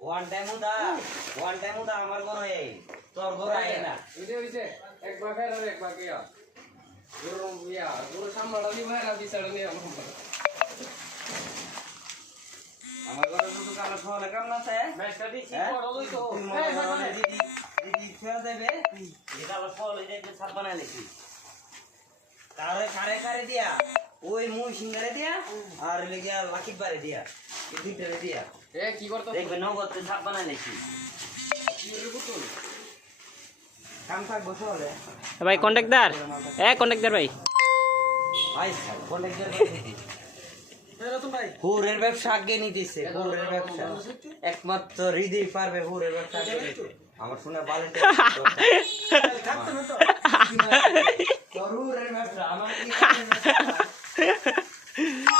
one time উদা আমার ঘরে তোর ঘরে আয় না একবার ফের আর একবার কি গুরু সামলাটা দিবে না বিচার নিয়ে আমার ঘরে দুটো কালো শহরে কেমন আছে ম্যাচটা দিছি বড় লই তো দিদি ছেড়ে দেবে এই কালো শহরে যাইতে ছাপ বানাই লিখি কারে দিয়া ওই মুই সিঙ্গারে দিয়া আর লেগিয়া লাকি বারে দিয়া এই দুইটারে দিয়া এ কি করতে দেখবে নগদে ছাপ বানাই লিখি কি হলো বুতুল কাম থাকবো শহরে ভাই কন্ট্রাক্টর কন্ট্রাক্টর ভাই আইসা কন্ট্রাক্টর করে দিদি হুরের ব্যবসা আগে নিতেছে হুরের ব্যবসা একমাত্র হৃদয় পারবে হুরের ব্যবসা আগে নিতে আমার শুনে বালেন্ট থাকতো না তো হুরের ব্যবসা আমার কি